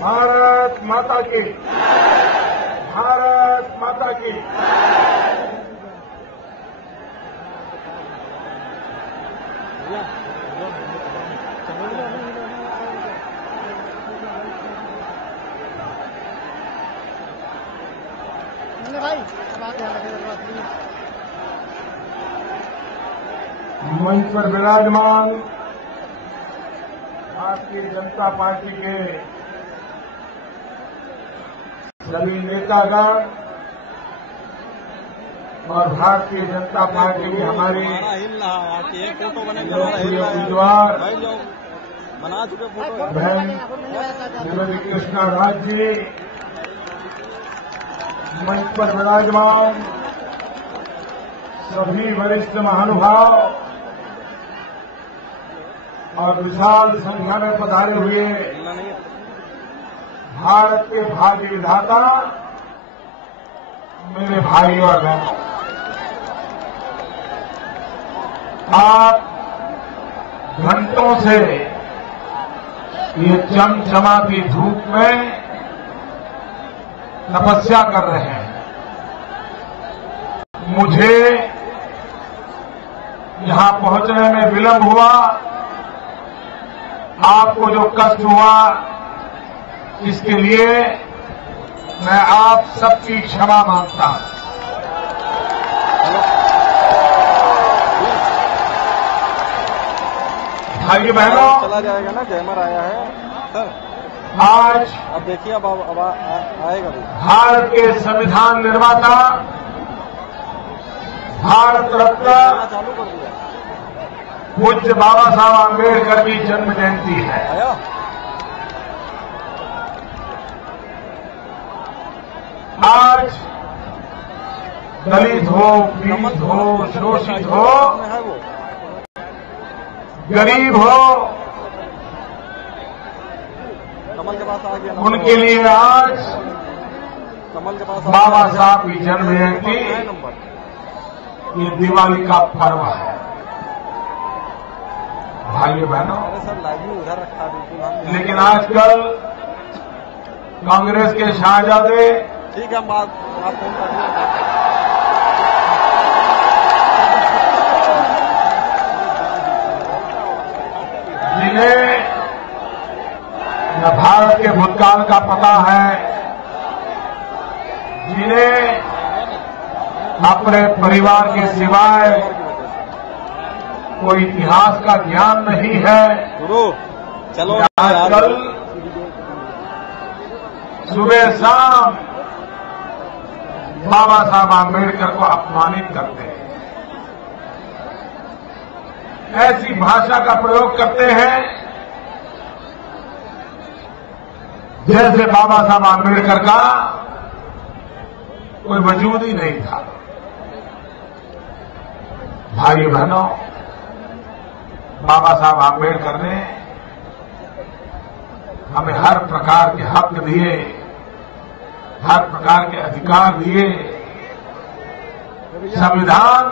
भारत माता की, भारत माता की। मंच पर विराजमान भारतीय जनता पार्टी के सभी नेतागण और भारतीय जनता पार्टी की हमारी उम्मीदवार बहन श्रीमती कृष्णा राज जी, मंच पर विराजमान सभी वरिष्ठ महानुभाव और विशाल संख्या में पधारे हुए भारत के भाग्य विधाता मेरे भाइयों और बहनों, आप घंटों से ये चमचमाती धूप में तपस्या कर रहे हैं। मुझे यहां पहुंचने में विलंब हुआ, आपको जो कष्ट हुआ इसके लिए मैं आप सबकी क्षमा मांगता हूं। भाई बहनों, चला जाएगा ना, जैमर आया है सर। आज अब देखिए, अब आएगा भी। भारत के संविधान निर्माता, भारत रत्न चालू कर दिया पूज्य बाबा साहब आंबेडकर की जन्म जयंती है। आया। आज दलित हो, पीड़ित हो, शोषित हो, है वो गरीब हो, कमल के पास आ गया। उनके लिए आज कमल के पास बाबा साहब की जन्म जयंती नंबर ये दिवाली का पर्व है। भाइयों बहनों, अरे सर लाइव में उधर रखा बिल्कुल हम। लेकिन आजकल कांग्रेस के शाहजादे, ठीक है, हम आप फोन कर दिए। जिन्हें न भारत के भूतकाल का पता है, जिन्हें अपने परिवार के सिवाय कोई इतिहास का ज्ञान नहीं है, गुरु चलो आजकल सुबह शाम बाबा साहब आंबेडकर को अपमानित करते हैं, ऐसी भाषा का प्रयोग करते हैं जैसे बाबा साहब आंबेडकर का कोई वजूद ही नहीं था। भाई बहनों, बाबा साहब आंबेडकर ने हमें हर प्रकार के हक दिए, हर प्रकार के अधिकार दिए। संविधान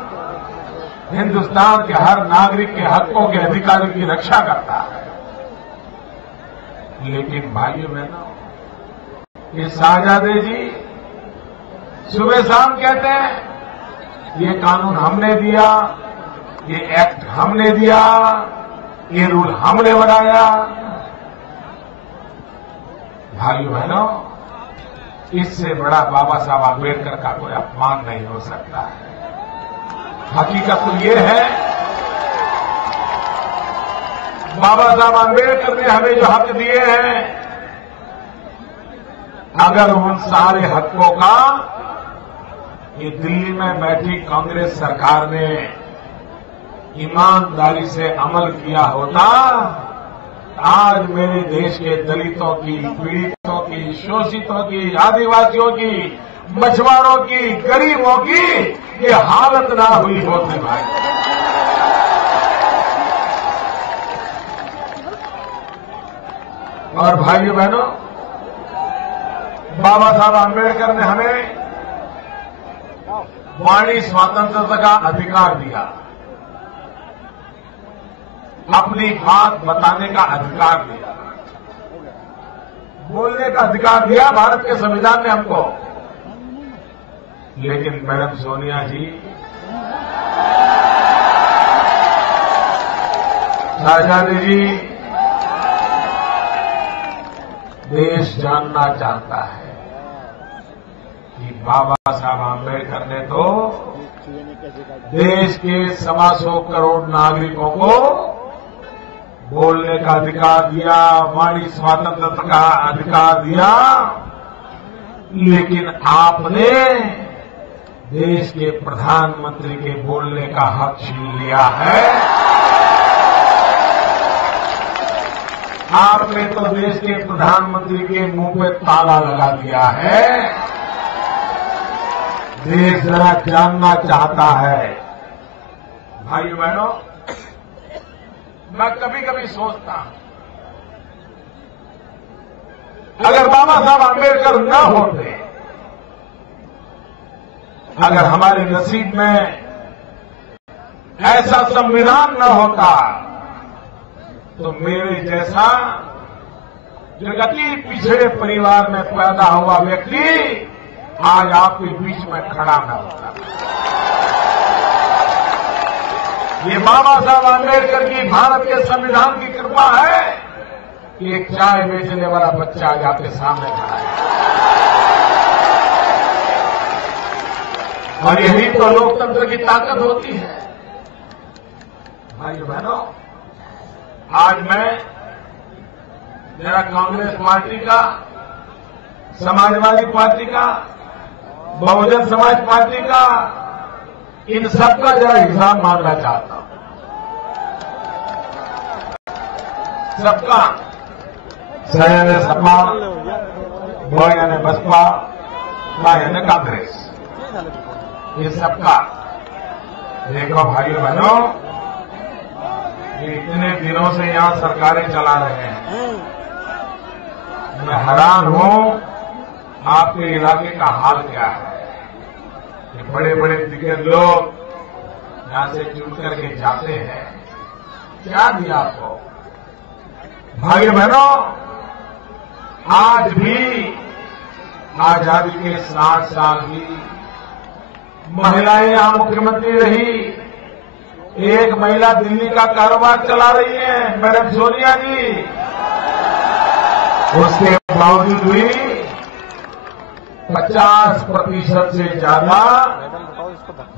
हिंदुस्तान के हर नागरिक के हकों के अधिकारों की रक्षा करता है। लेकिन भाइयों बहनों, ये शाहजादे जी सुबह शाम कहते हैं ये कानून हमने दिया, ये एक्ट हमने दिया, ये रूल हमने बनाया। भाइयों बहनों, इससे बड़ा बाबा साहब आंबेडकर का कोई अपमान नहीं हो सकता है। हकीकत तो ये है, बाबा साहब आंबेडकर ने हमें जो हक दिए हैं, अगर उन सारे हकों का ये दिल्ली में बैठी कांग्रेस सरकार ने ईमानदारी से अमल किया होता, आज मेरे देश के दलितों की, पीड़ितों की, शोषितों की, आदिवासियों की, मछुआरों की, गरीबों की ये हालत ना हुई होती। भाई और भाइयों बहनों, बाबा साहब आंबेडकर ने हमें वाणी स्वतंत्रता का अधिकार दिया, अपनी बात बताने का अधिकार दिया, बोलने का अधिकार दिया भारत के संविधान ने हमको। लेकिन मैडम सोनिया जी, आजादी जी, देश जानना चाहता है कि बाबा साहब आंबेडकर ने तो देश के 125 करोड़ नागरिकों को बोलने का अधिकार दिया, वाणी स्वतंत्रता का अधिकार दिया, लेकिन आपने देश के प्रधानमंत्री के बोलने का हक छीन लिया है। आपने तो देश के प्रधानमंत्री के मुंह पे ताला लगा दिया है। देश जरा जानना चाहता है। भाइयों बहनों, मैं कभी कभी सोचता हूं, अगर बाबा साहब आंबेडकर न होते, अगर हमारे नसीब में ऐसा संविधान न होता, तो मेरे जैसा जगती पिछड़े परिवार में पैदा हुआ व्यक्ति आज आपके बीच में खड़ा न होता। ये बाबा साहब आंबेडकर की, भारत के संविधान की कृपा है कि एक चाय बेचने वाला बच्चा आज आपके सामने खड़ा है। और यही तो लोकतंत्र की ताकत होती है। भाइयों बहनों, आज मैं जरा कांग्रेस पार्टी का, समाजवादी पार्टी का, बहुजन समाज पार्टी का, इन सबका जरा हिसाब मांगना चाहता हूं। सबका सयाने सपा, बोयाने बसपा, मायाने कांग्रेस, ये सबका। देखो भाइयों बहनों, ये इतने दिनों से यहां सरकारें चला रहे हैं। मैं हैरान हूं आपके इलाके का हाल क्या है। ये बड़े बड़े दिग्गज लोग यहां से चुन करके जाते हैं, क्या दिया आपको? भाइयों बहनों, आज भी आजादी के 60 साल की महिलाएं यहां मुख्यमंत्री रही। एक महिला दिल्ली का कारोबार चला रही है, मैडम सोनिया जी। उसके बावजूद भी 50% से ज्यादा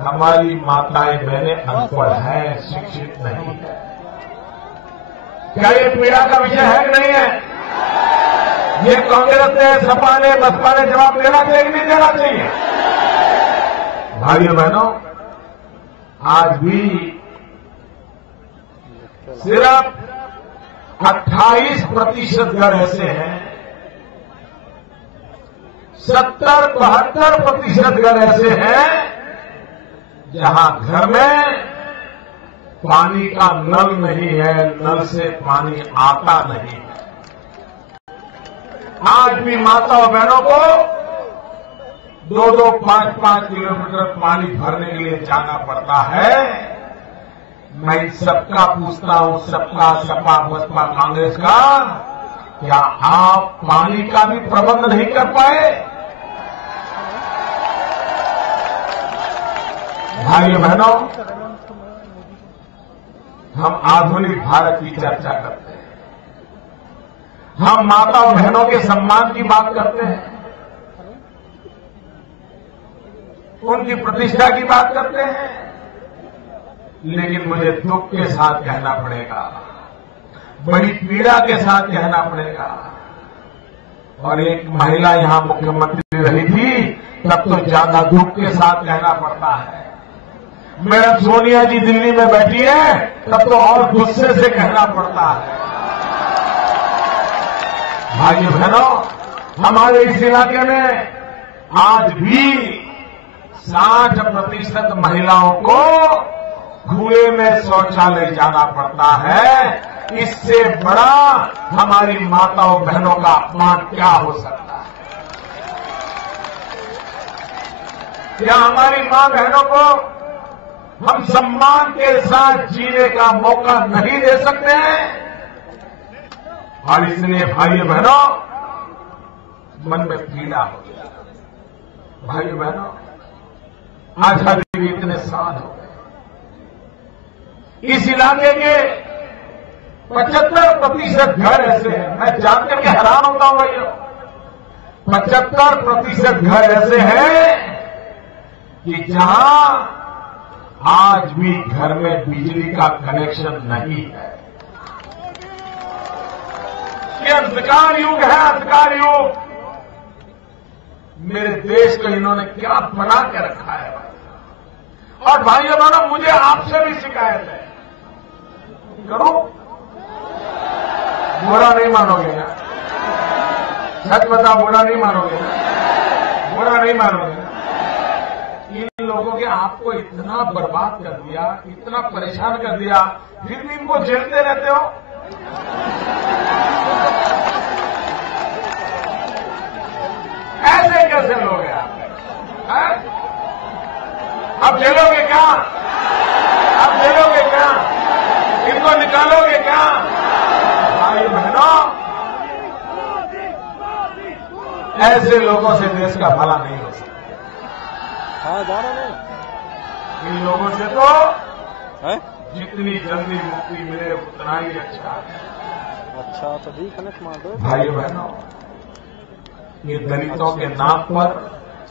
हमारी माताएं बहनें अनपढ़ हैं, शिक्षित नहीं है। क्या ये पीड़ा का विषय है कि नहीं है? ये कांग्रेस ने, सपा ने, बसपा ने जवाब देना चाहिए कि नहीं देना चाहिए? भाइयों बहनों, आज भी सिर्फ 28% घर ऐसे हैं, 70-72% घर ऐसे हैं जहां घर में पानी का नल नहीं है, नल से पानी आता नहीं है। आज भी माता और बहनों को 2-2, 5-5 किलोमीटर पानी भरने के लिए जाना पड़ता है। मैं सबका पूछता हूं, सबका, सपा, बसपा, कांग्रेस का, क्या आप पानी का भी प्रबंध नहीं कर पाए? भाइयों बहनों, हम आधुनिक भारत की चर्चा करते हैं, हम माता और बहनों के सम्मान की बात करते हैं, उनकी प्रतिष्ठा की बात करते हैं, लेकिन मुझे दुख के साथ कहना पड़ेगा, बड़ी पीड़ा के साथ कहना पड़ेगा। और एक महिला यहां मुख्यमंत्री रही थी, तब तो ज्यादा दुख के साथ कहना पड़ता है। मैडम सोनिया जी दिल्ली में बैठी है, तब तो और गुस्से से कहना पड़ता है। भाइयों बहनों, हमारे इस इलाके में आज भी 60% महिलाओं को कुएं में शौचालय जाना पड़ता है। इससे बड़ा हमारी माताओं बहनों का अपमान क्या हो सकता है? क्या हमारी मां बहनों को हम सम्मान के साथ जीने का मौका नहीं दे सकते हैं? और इसलिए भाइयों बहनों, मन में पीड़ा हो गया। भाइयों बहनों, आजादी के इतने साल हो गए, इस इलाके के 75% घर ऐसे हैं, मैं जानकर के हैरान होता हूं भाइयों, 75% घर ऐसे हैं कि जहां आज भी घर में बिजली का कनेक्शन नहीं है। ये अंधकार युग है, अंधकार युग। मेरे देश को इन्होंने क्या बना के रखा है। और भाइयों बहनों, मुझे आपसे भी शिकायत है, करो, बुरा नहीं मानोगे ना? सच बताओ, बुरा नहीं मानोगे ना? बुरा नहीं मानोगे ना? इन लोगों के आपको इतना बर्बाद कर दिया, इतना परेशान कर दिया, फिर भी इनको झेलते रहते हो। ऐसे कैसे लोग हैं आप? अब झेलोगे क्या? अब झेलोगे क्या? इनको निकालोगे क्या? भाई बहनों, ऐसे लोगों से देश का भला नहीं हो सकता। हाँ, जा रहा नहीं। इन लोगों से तो है? जितनी जल्दी मुक्ति मिले उतना ही अच्छा है। अच्छा, तो भी कनेक्ट मार दो। भाइयों बहनों, ये दलितों के नाम पर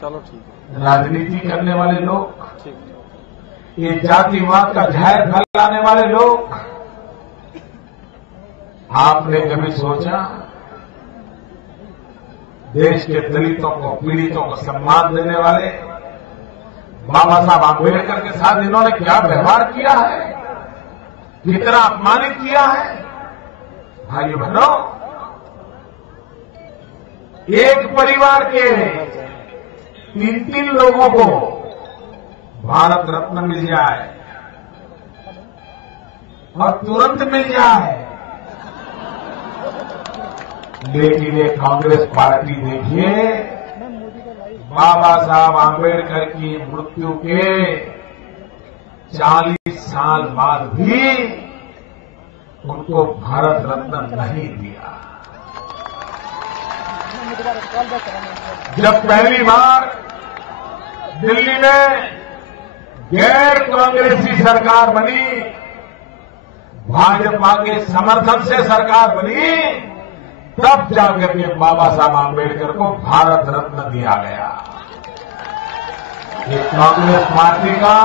चलो ठीक है। राजनीति करने वाले लोग, ठीक, ये जातिवाद का जहर फैलाने वाले लोग, आपने कभी सोचा देश के दलितों को, पीड़ितों को सम्मान देने वाले बाबा साहब आंबेडकर के साथ इन्होंने क्या व्यवहार किया है, कितना अपमानित किया है? भाइयों बहनों, एक परिवार के 3-3 लोगों को भारत रत्न मिल जाए और तुरंत मिल जाए, लेकिन ये कांग्रेस पार्टी देखिए, बाबा साहब आंबेडकर की मृत्यु के 40 साल बाद भी उनको भारत रत्न नहीं दिया। जब पहली बार दिल्ली में गैर कांग्रेसी सरकार बनी, भाजपा के समर्थन से सरकार बनी, तब जाकर के बाबा साहब आंबेडकर को भारत रत्न दिया गया। ये कांग्रेस पार्टी का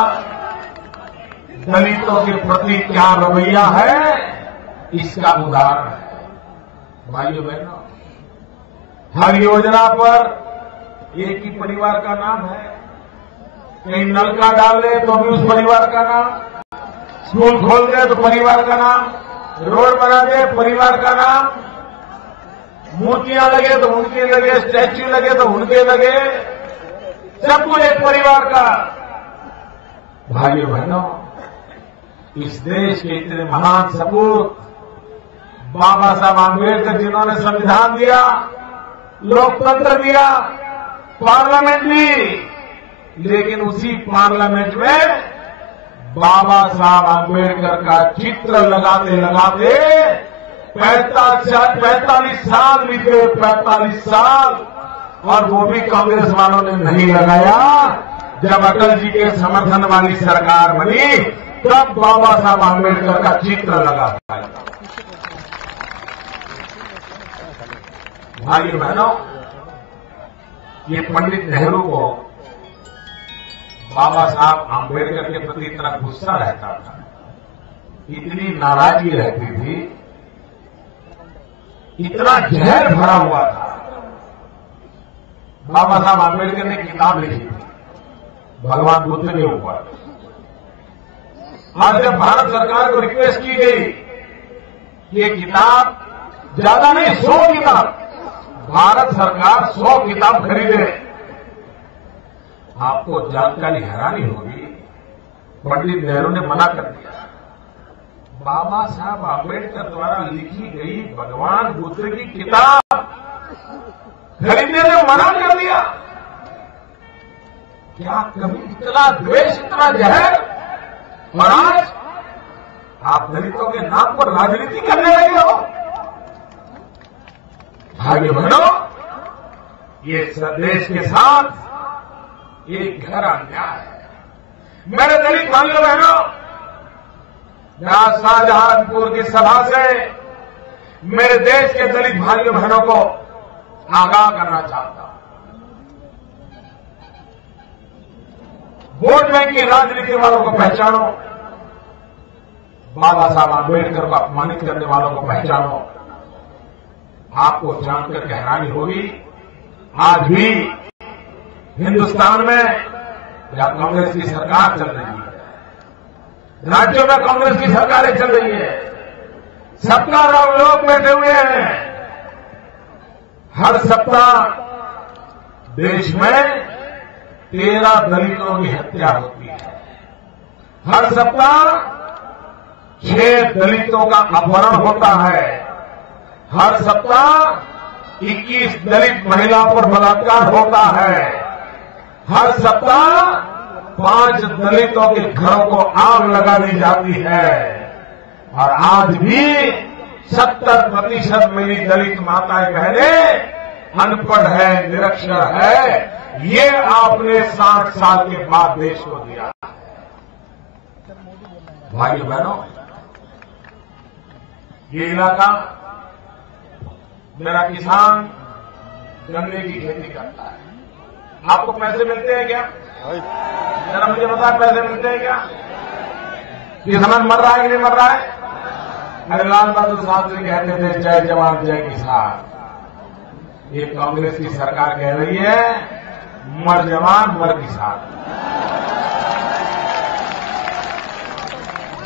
दलितों के प्रति क्या रवैया है, इसका उदाहरण है। भाइयों बहनों, हर योजना पर एक ही परिवार का नाम है। कहीं नलका डाल दे तो भी उस परिवार का नाम, स्कूल खोल दे तो परिवार का नाम, रोड बना दे परिवार का नाम, मूर्तियां लगे तो उनके लगे, स्टैच्यू लगे तो उनके लगे, सब कुछ एक परिवार का। भाइयों बहनों, इस देश के इतने महान सपूत बाबा साहब आंबेडकर, जिन्होंने संविधान दिया, लोकतंत्र दिया, पार्लियामेंट दी, लेकिन उसी पार्लियामेंट में बाबा साहब आंबेडकर का चित्र लगाते लगाते 45 साल बीते, 45 साल, और वो भी कांग्रेस वालों ने नहीं लगाया। जब अटल जी के समर्थन वाली सरकार बनी, तब बाबा साहब आंबेडकर का चित्र लगा। भाइयों बहनों, ये पंडित नेहरू को बाबा साहब आंबेडकर के प्रति इतना गुस्सा रहता था, इतनी नाराजगी रहती थी, इतना जहर भरा हुआ था। बाबा साहब आंबेडकर ने किताब लिखी थी भगवान बुद्ध के ऊपर। आज जब भारत सरकार को रिक्वेस्ट की गई कि ये किताब, ज्यादा नहीं 100 किताब, भारत सरकार 100 किताब खरीदे, आपको जानकारी हैरानी होगी, पंडित नेहरू ने मना कर दिया। बाबा साहब आंबेडकर द्वारा लिखी गई भगवान बुद्ध की किताब खरीदने से मना कर दिया। क्या कभी इतना द्वेष, इतना जहर? और आज आप दलितों के नाम पर राजनीति करने लगे हो। भाइयों बहनों, ये देश के साथ एक गहरा अन्याय है। मेरे दलित भाइयों बहनों, मैं आज शाहजहांपुर की सभा से मेरे देश के दलित भाइयों बहनों को आगाह करना चाहता हूं। वोट बैंक की राजनीति वालों को पहचानो, बाबा साहब आंबेडकर को अपमानित करने वालों को पहचानो। आपको जानकर हैरानी होगी, आज भी हिंदुस्तान में जहां कांग्रेस की सरकार चल रही है, राज्यों में कांग्रेस की सरकारें चल रही है, सबका लोग बैठे हुए हैं। हर सप्ताह देश में 13 दलितों की हत्या होती है। हर सप्ताह 6 दलितों का अपहरण होता है। हर सप्ताह 21 दलित महिलाओं पर बलात्कार होता है। हर सप्ताह 5 दलितों के घरों को आग लगा दी जाती है। और आज भी 70% मेरी दलित माताएं बहनें अनपढ़ है, निरक्षर है। ये आपने 60 साल के बाद देश को दिया। भाइयों बहनों, ये इलाका मेरा किसान गन्ने की खेती करता है। आपको पैसे मिलते हैं क्या? जरा मुझे बता, पैसे मिलते हैं क्या? किसान मर रहा है कि नहीं मर रहा है? अरे लाल बहादुर शास्त्री कहते थे, जय जवान जय किसान। ये कांग्रेस की सरकार कह रही है, मर जवान मर किसान।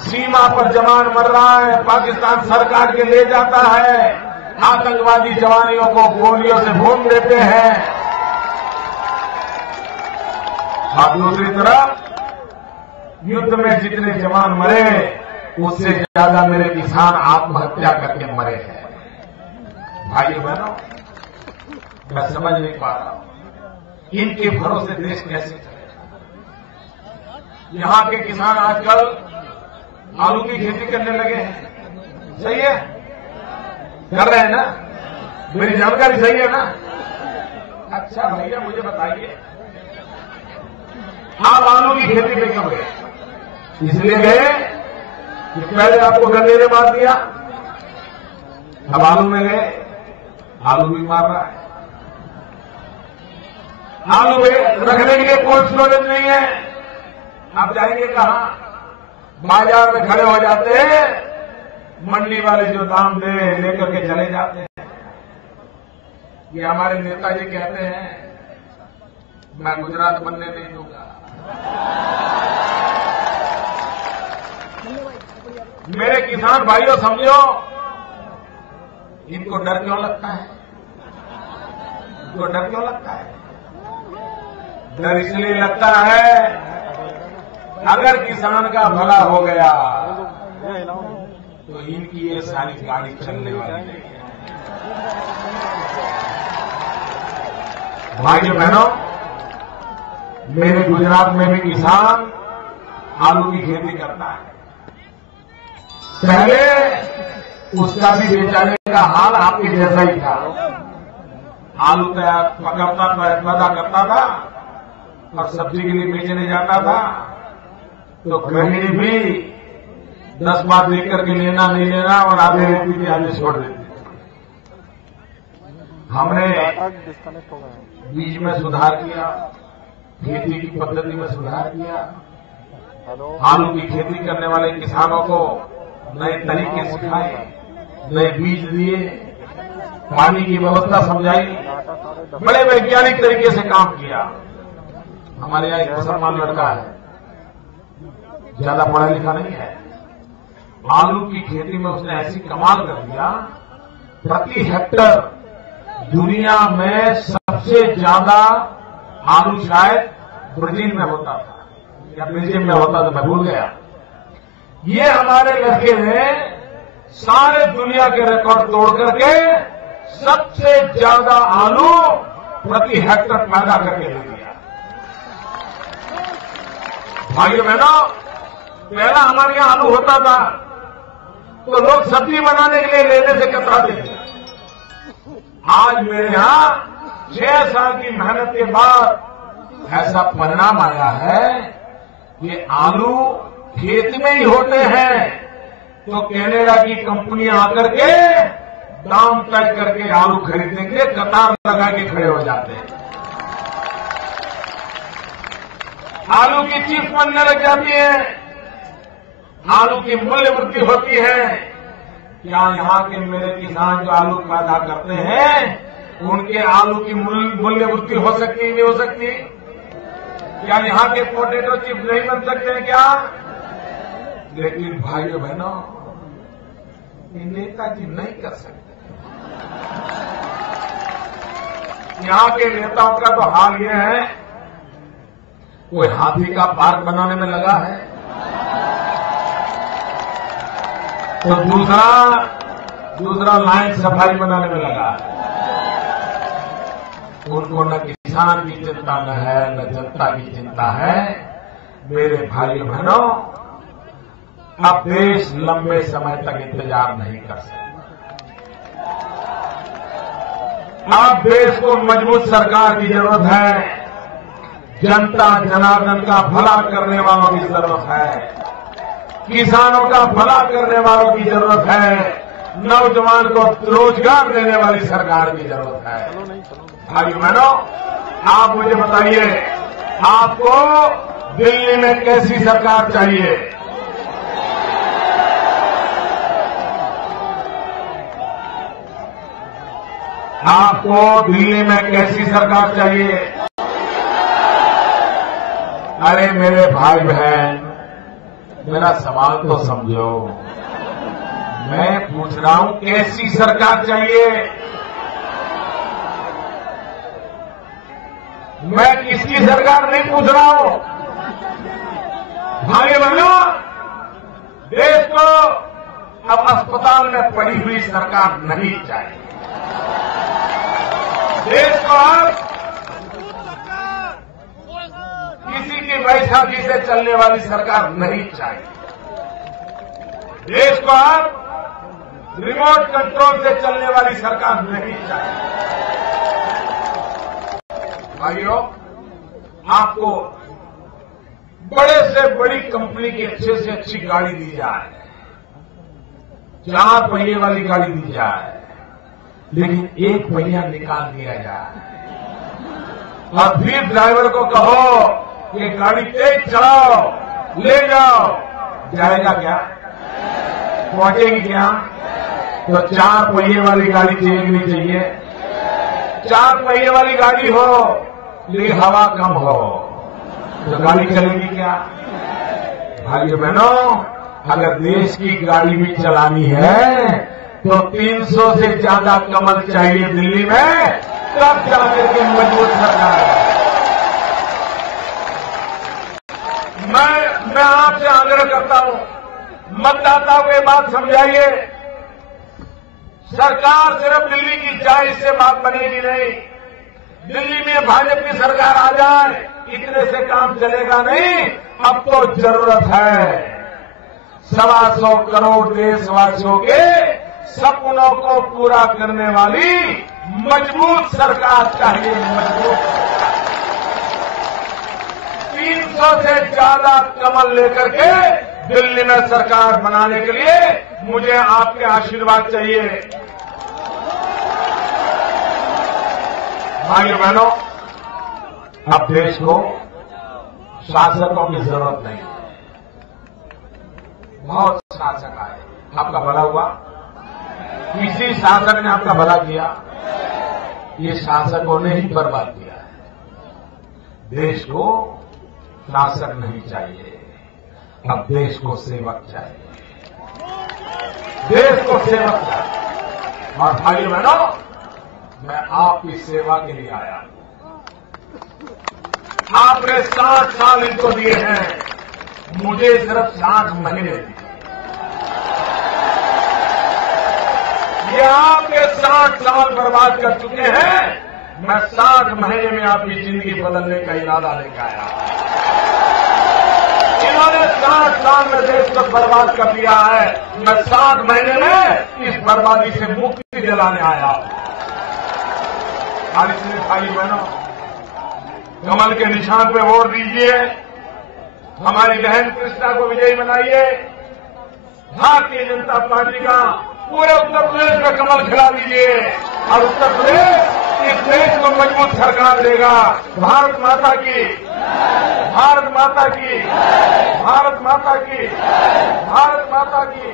सीमा पर जवान मर रहा है, पाकिस्तान सरकार के ले जाता है, आतंकवादी जवानियों को गोलियों से भून देते हैं। और दूसरी तरफ युद्ध में जितने जवान मरे, उससे ज्यादा मेरे किसान आत्महत्या करके मरे हैं। भाइयों बहनों, मैं समझ नहीं पा रहा हूं इनके भरोसे देश कैसे चलेगा। यहां के किसान आजकल आलू की खेती करने लगे हैं। सही है, कर रहे हैं ना? मेरी जानकारी सही है ना? अच्छा भैया मुझे बताइए, आप आलू की खेती पे क्यों गए? इसलिए गए कि पहले आपको गन्ने ने मार दिया, अब आलू में गए, आलू भी मार रहा है। आलू में रखने के लिए कोल्ड स्टोरेज नहीं है। आप जाएंगे कहां? बाजार में खड़े हो जाते हैं, मंडी वाले जो दाम दे लेकर के चले जाते हैं। ये हमारे नेताजी कहते हैं, मैं गुजरात बनने नहीं दूंगा। मेरे किसान भाइयों समझो, इनको डर क्यों लगता है? इनको डर क्यों लगता है? डर इसलिए लगता है, अगर किसान का भला हो गया तो इनकी ये सारी गाड़ी चलने वाली नहीं है। भाइयों बहनों, मेरे गुजरात में भी किसान आलू की खेती करता है। पहले उसका भी बेचाने का हाल आपके जैसा ही था। आलू तैयार पैदा करता था और सब्जी के लिए बेचने जाता था, तो गृहिणी भी 10 बार लेकर के लेना नहीं लेना और आधे लेती थी, आधे छोड़ देती थी। हमने बीज में सुधार किया, खेती की पद्धति में सुधार किया, आलू की खेती करने वाले किसानों को नए तरीके सिखाए, नए बीज दिए, पानी की व्यवस्था समझाई, बड़े वैज्ञानिक तरीके से काम किया। हमारे यहां एक मुसलमान लड़का है, ज्यादा पढ़ा लिखा नहीं है, आलू की खेती में उसने ऐसी कमाल कर दिया, प्रति हेक्टर दुनिया में सबसे ज्यादा आलू शायद ब्राजील में होता था या बेल्जियम में होता था, मैं भूल गया। ये हमारे लड़के ने सारे दुनिया के रिकॉर्ड तोड़ करके सबसे ज्यादा आलू प्रति हेक्टर पैदा करके दे दिया। भाइयों बहनों, पहला हमारे यहां आलू होता था तो लोग सब्जी बनाने के लिए लेने से कतराते थे। आज मेरे यहां 6 साल की मेहनत के बाद ऐसा परिणाम आया है कि आलू खेत में ही होते हैं तो कनाडा की कंपनियां आकर के दाम तय करके आलू खरीदने के लिए कतार लगा के खड़े हो जाते हैं। आलू की चिप्स बनने लग जाती है, आलू की मूल्य वृद्धि होती है। क्या यहां के मेरे किसान जो आलू पैदा करते हैं उनके आलू की मूल्य वृद्धि हो सकती है, नहीं हो सकती? क्या यहां के पोटैटो चिप्स नहीं बन सकते हैं क्या? लेकिन भाइयों बहनों, ये नेताजी नहीं कर सकते। यहां के नेताओं का तो हाल यह है, कोई हाथी का पार्क बनाने में लगा है तो दूसरा लाइन सफारी बनाने में लगा है। उनको न किसान की चिंता न है, न जनता की चिंता है। मेरे भाइयों बहनों, अब देश लंबे समय तक इंतजार नहीं कर सकता। अब देश को मजबूत सरकार की जरूरत है, जनता जनार्दन का भला करने वालों की जरूरत है, किसानों का भला करने वालों की जरूरत है, नौजवान को रोजगार देने वाली सरकार की जरूरत है। भाइयों बहनों, आप मुझे बताइए, आपको दिल्ली में कैसी सरकार चाहिए? आपको दिल्ली में कैसी सरकार चाहिए? अरे मेरे भाई बहन, मेरा सवाल तो समझो। मैं पूछ रहा हूं कैसी सरकार चाहिए? मैं किसकी सरकार नहीं पूछ रहा हूं। भाई बहनों, देश को अब अस्पताल में पड़ी हुई सरकार नहीं चाहिए। देश को अब किसी की बैसाखी से चलने वाली सरकार नहीं चाहिए। देश को अब रिमोट कंट्रोल से चलने वाली सरकार नहीं चाहिए। भाइयों, आपको बड़े से बड़ी कंपनी की अच्छे से अच्छी गाड़ी दी जाए, 4 पहिए वाली गाड़ी दी जाए, लेकिन 1 पहिया निकाल दिया जाए और फिर ड्राइवर को कहो ये गाड़ी तेज चलाओ, ले जाओ, जाएगा क्या? पहुंचेगी क्या? तो 4 पहिए वाली गाड़ी चाहिए कि नहीं चाहिए? 4 पहिए वाली गाड़ी हो लेकिन हवा कम हो तो गाड़ी चलेगी क्या? भाइयों बहनों, अगर देश की गाड़ी भी चलानी है तो 300 से ज्यादा कमल चाहिए दिल्ली में, तब जाकर के मजबूत सरकार है। मैं आपसे आग्रह करता हूं, मतदाताओं को ये बात समझाइए, सरकार सिर्फ दिल्ली की चाय इससे बात बनेगी नहीं। दिल्ली में भाजपा की सरकार आ जाए, इतने से काम चलेगा नहीं। अब तो जरूरत है 125 करोड़ देशवासियों के सपनों को पूरा करने वाली मजबूत सरकार चाहिए। मजबूत 300 से ज्यादा कमल लेकर के दिल्ली में सरकार बनाने के लिए मुझे आपके आशीर्वाद चाहिए। भाइयों बहनों, अब देश को शासकों की जरूरत नहीं। बहुत शासक आए, आपका भला हुआ, किसी शासक ने आपका भला किया? ये शासकों ने ही बर्बाद किया है। देश को शासक नहीं चाहिए, अब देश को सेवक चाहिए। देश को सेवक चाहिए। और भाइयों बहनों, मैं आपकी सेवा के लिए आया हूं। आपने 60 साल इनको दिए हैं, मुझे सिर्फ 60 महीने दिए। ये आपके 60 साल बर्बाद कर चुके हैं, मैं 60 महीने में आपकी जिंदगी बदलने का इरादा लेकर आया। 5 साल में देश को बर्बाद कर दिया है। मैं 7 महीने में इस बर्बादी से मुक्ति दिलाने आया। और इसलिए भाई बहनों, कमल के निशान पे वोट दीजिए, हमारी बहन कृष्णा को विजयी बनाइए। भारतीय जनता पार्टी का पूरे उत्तर प्रदेश में कमल खिला दीजिए और उत्तर प्रदेश इस देश को मजबूत सरकार देगा। भारत माता की, भारत माता की, भारत माता की, भारत माता की।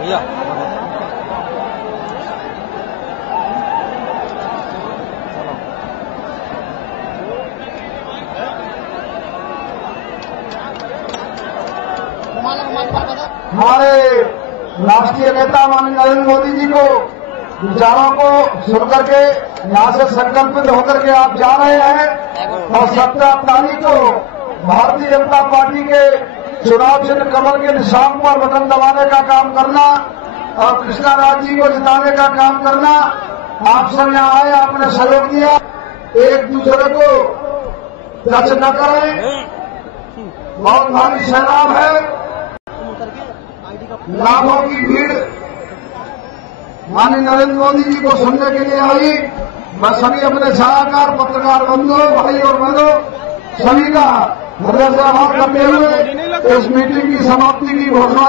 भैया हमारे राष्ट्रीय नेता माननीय नरेंद्र मोदी जी को विचारों को सुनकर के यहाँ से संकल्पित होकर के आप जा रहे हैं और 17 तारीख को भारतीय जनता पार्टी के चुनाव चिन्ह कमल के निशान पर बटन दबाने का काम करना और कृष्णा राज जी को जिताने का काम करना। आप सब यहाँ आए, आपने सहयोग दिया। एक दूसरे को टच न करें, बहुत भारी सैलाब है, लाखों की भीड़ माननीय नरेंद्र मोदी जी को सुनने के लिए आई। मैं सभी अपने सलाहकार पत्रकार बंधुओं, भाई और बहनों सभी का हृदय से आभार करते हुए इस मीटिंग की समाप्ति की घोषणा।